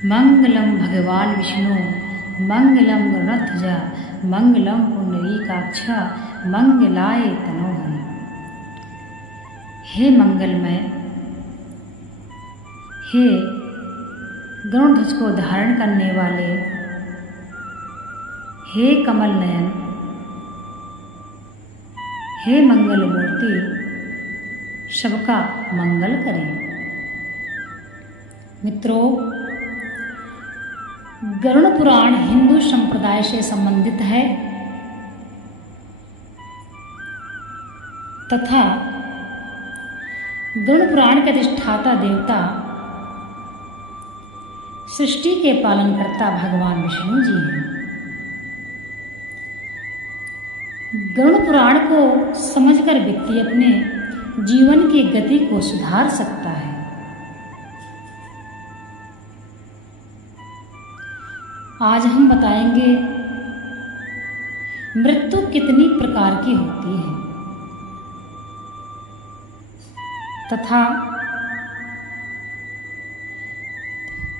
मंगलम भगवान विष्णु मंगलम गरुड़ध्वज मंगलम पुंडरीकाक्ष मंगलाय तनोहरि। हे मंगलमय, हे गरुड़ध्वज को धारण करने वाले, हे कमल नयन, हे मंगल मूर्ति, सबका मंगल करें। मित्रों, गरुड़ पुराण हिंदू संप्रदाय से संबंधित है तथा गरुड़ पुराण के अधिष्ठाता देवता सृष्टि के पालनकर्ता भगवान विष्णु जी हैं। गरुड़ पुराण को समझकर व्यक्ति अपने जीवन की गति को सुधार सकता है। आज हम बताएंगे मृत्यु कितनी प्रकार की होती है तथा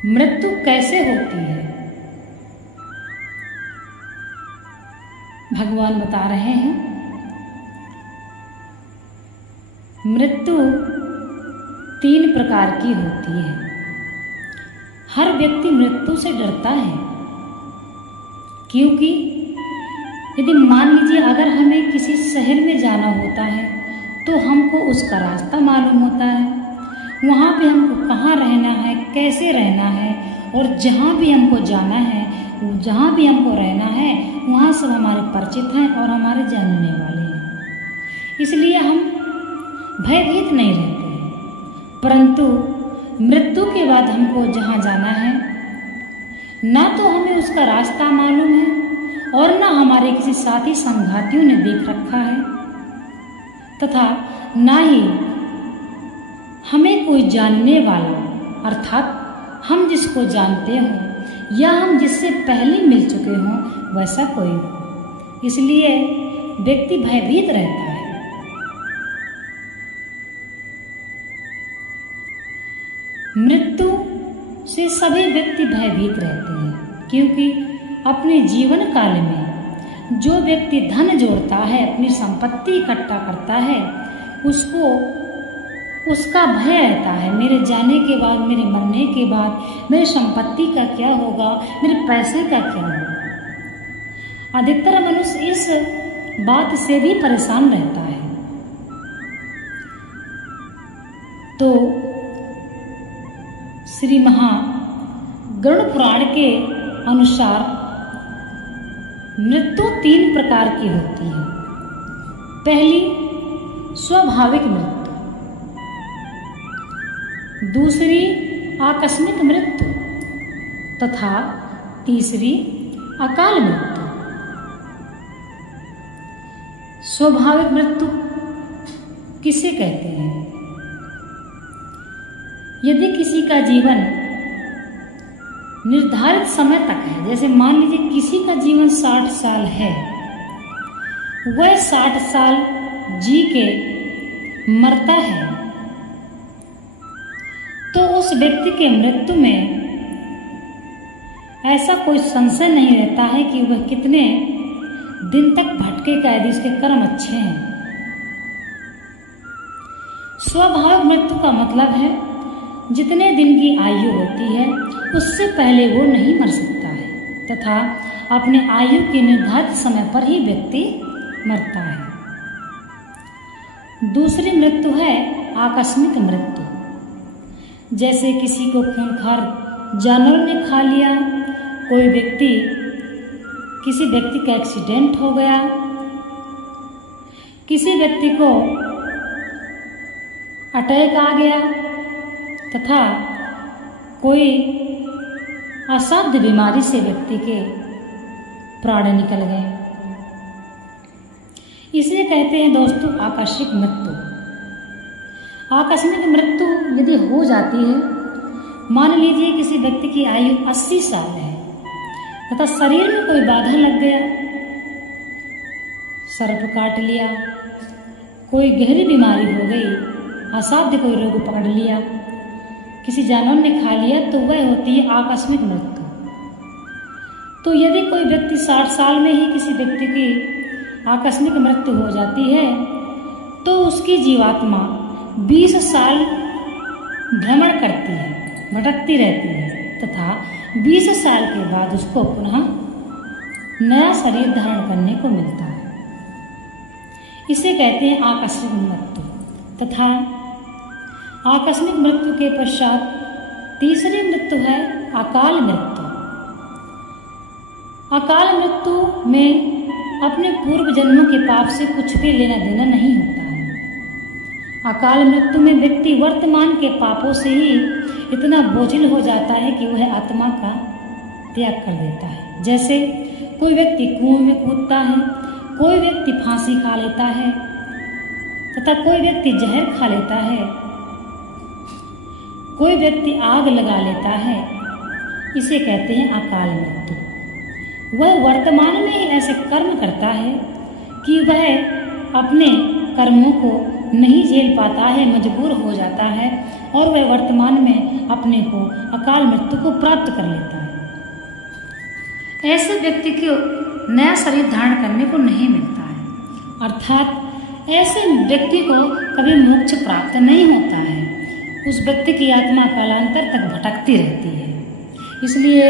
मृत्यु कैसे होती है। भगवान बता रहे हैं मृत्यु 3 प्रकार की होती है। हर व्यक्ति मृत्यु से डरता है, क्योंकि यदि मान लीजिए अगर हमें किसी शहर में जाना होता है तो हमको उसका रास्ता मालूम होता है, वहाँ पे हमको कहाँ रहना है, कैसे रहना है, और जहाँ भी हमको जाना है, जहाँ भी हमको रहना है, वहाँ सब हमारे परिचित हैं और हमारे जानने वाले हैं, इसलिए हम भयभीत नहीं रहते हैं। परंतु मृत्यु के बाद हमको जहाँ जाना है, ना तो हमें उसका रास्ता मालूम है और ना हमारे किसी साथी संघातियों ने देख रखा है, तथा ना ही हमें कोई जानने वाला अर्थात हम जिसको जानते हों या हम जिससे पहले मिल चुके हों वैसा कोई हो, इसलिए व्यक्ति भयभीत रहता है। मृत्यु से सभी व्यक्ति भयभीत रहते हैं, क्योंकि अपने जीवन काल में जो व्यक्ति धन जोड़ता है, अपनी संपत्ति इकट्ठा करता है, उसको उसका भय रहता है मेरे जाने के बाद, मेरे मरने के बाद मेरी संपत्ति का क्या होगा, मेरे पैसे का क्या होगा। अधिकतर मनुष्य इस बात से भी परेशान रहता है। तो श्री गरुड़ पुराण के अनुसार मृत्यु 3 प्रकार की होती है। पहली स्वाभाविक मृत्यु, दूसरी आकस्मिक मृत्यु तथा तीसरी अकाल मृत्यु। स्वाभाविक मृत्यु किसे कहते हैं? यदि किसी का जीवन निर्धारित समय तक है, जैसे मान लीजिए किसी का जीवन 60 साल है, वह 60 साल जी के मरता है, तो उस व्यक्ति के मृत्यु में ऐसा कोई संशय नहीं रहता है कि वह कितने दिन तक भटकेगा यदि उसके कर्म अच्छे हैं। स्वाभाविक मृत्यु का मतलब है जितने दिन की आयु होती है उससे पहले वो नहीं मर सकता है, तथा अपने आयु के निर्धारित समय पर ही व्यक्ति मरता है। दूसरी मृत्यु है आकस्मिक मृत्यु, जैसे किसी को खूंखार जानवर ने खा लिया, किसी व्यक्ति का एक्सीडेंट हो गया, किसी व्यक्ति को अटैक आ गया, तथा कोई असाध्य बीमारी से व्यक्ति के प्राण निकल गए। इसे कहते हैं दोस्तों आकस्मिक मृत्यु। आकस्मिक मृत्यु यदि हो जाती है, मान लीजिए किसी व्यक्ति की आयु 80 साल है तथा शरीर में कोई बाधा लग गया, सर्प काट लिया, कोई गहरी बीमारी हो गई, असाध्य कोई रोग पकड़ लिया, किसी जानवर ने खा लिया तो वह होती है आकस्मिक मृत्यु। तो यदि कोई व्यक्ति 60 साल में ही किसी व्यक्ति की आकस्मिक मृत्यु हो जाती है तो उसकी जीवात्मा 20 साल भ्रमण करती है, भटकती रहती है तथा 20 साल के बाद उसको पुनः नया शरीर धारण करने को मिलता है। इसे कहते हैं आकस्मिक मृत्यु। तथा आकस्मिक मृत्यु के पश्चात तीसरी मृत्यु है अकाल मृत्यु। अकाल मृत्यु में अपने पूर्व जन्मों के पाप से कुछ भी लेना देना नहीं होता है। अकाल मृत्यु में व्यक्ति वर्तमान के पापों से ही इतना बोझिल हो जाता है कि वह आत्मा का त्याग कर देता है। जैसे कोई व्यक्ति कुएं में कूदता है, कोई व्यक्ति फांसी खा लेता है तथा कोई व्यक्ति जहर खा लेता है, कोई व्यक्ति आग लगा लेता है। इसे कहते हैं अकाल मृत्यु। वह वर्तमान में ही ऐसे कर्म करता है कि वह अपने कर्मों को नहीं झेल पाता है, मजबूर हो जाता है और वह वर्तमान में अपने को अकाल मृत्यु को प्राप्त कर लेता है। ऐसे व्यक्ति को नया शरीर धारण करने को नहीं मिलता है, अर्थात ऐसे व्यक्ति को कभी मोक्ष प्राप्त नहीं होता है। उस व्यक्ति की आत्मा कालांतर तक भटकती रहती है। इसलिए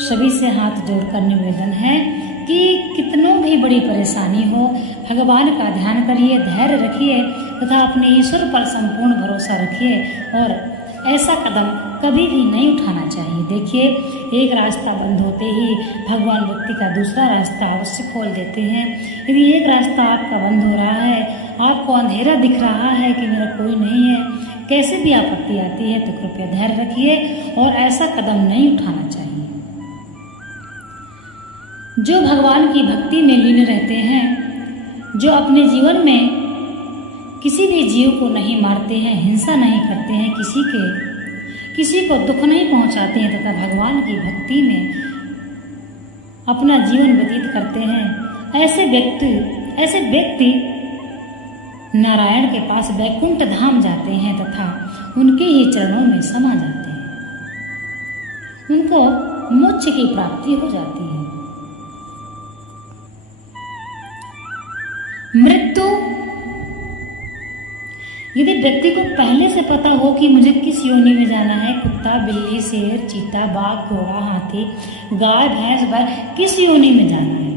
सभी से हाथ जोड़कर निवेदन है कि कितनों भी बड़ी परेशानी हो, भगवान का ध्यान करिए, धैर्य रखिए तथा अपने ईश्वर पर संपूर्ण भरोसा रखिए और ऐसा कदम कभी भी नहीं उठाना चाहिए। देखिए, एक रास्ता बंद होते ही भगवान व्यक्ति का दूसरा रास्ता अवश्य खोल देते हैं। यदि एक रास्ता आपका बंद हो रहा है, आपको अंधेरा दिख रहा है कि मेरा कोई नहीं है, कैसे भी आपत्ति आती है, तो कृपया धैर्य रखिए और ऐसा कदम नहीं उठाना चाहिए। जो भगवान की भक्ति में लीन रहते हैं, जो अपने जीवन में किसी भी जीव को नहीं मारते हैं, हिंसा नहीं करते हैं, किसी को दुख नहीं पहुंचाते हैं तथा भगवान की भक्ति में अपना जीवन व्यतीत करते हैं, ऐसे व्यक्ति नारायण के पास वैकुंठ धाम जाते हैं तथा उनके ही चरणों में समा जाते हैं। उनको मोक्ष की प्राप्ति हो जाती है। मृत्यु, यदि व्यक्ति को पहले से पता हो कि मुझे किस योनि में जाना है, कुत्ता, बिल्ली, शेर, चीता, बाघ, घोड़ा, हाथी, गाय, भैंस, बैल, किस योनि में जाना है,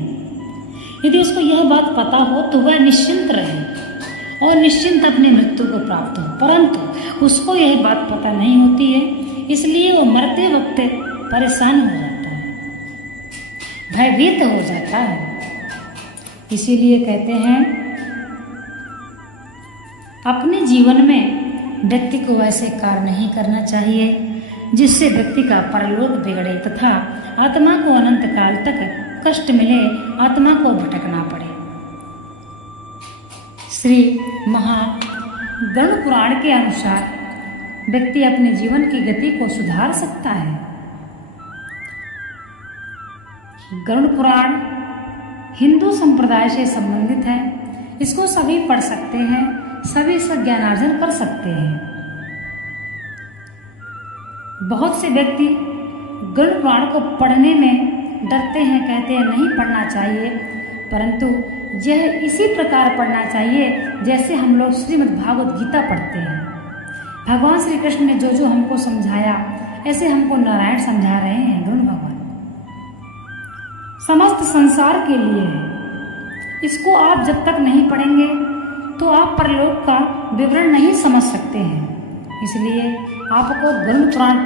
यदि उसको यह बात पता हो तो वह निश्चिंत रहे और निश्चिंत अपनी मृत्यु को प्राप्त हो। परंतु उसको यह बात पता नहीं होती है, इसलिए वो मरते वक्त परेशान हो जाता है, भयभीत हो जाता है। इसीलिए कहते हैं अपने जीवन में व्यक्ति को ऐसे कार्य नहीं करना चाहिए जिससे व्यक्ति का परलोक बिगड़े तथा आत्मा को अनंत काल तक कष्ट मिले, आत्मा को भटकना पड़े। श्री महागरुड़ पुराण के अनुसार व्यक्ति अपने जीवन की गति को सुधार सकता है। गरुड़ पुराण हिंदू संप्रदाय से संबंधित है। इसको सभी पढ़ सकते हैं, सभी इसका ज्ञानार्जन कर सकते हैं। बहुत से व्यक्ति गरुड़ पुराण को पढ़ने में डरते हैं, कहते हैं नहीं पढ़ना चाहिए, परंतु यह इसी प्रकार पढ़ना चाहिए जैसे हम लोग श्रीमद् भागवत गीता पढ़ते हैं। भगवान श्री कृष्ण ने जो जो हमको समझाया, ऐसे हमको नारायण समझा रहे हैं। गरुड़ भगवान समस्त संसार के लिए है। इसको आप जब तक नहीं पढ़ेंगे तो आप परलोक का विवरण नहीं समझ सकते हैं। इसलिए आपको गरुड़ पुराण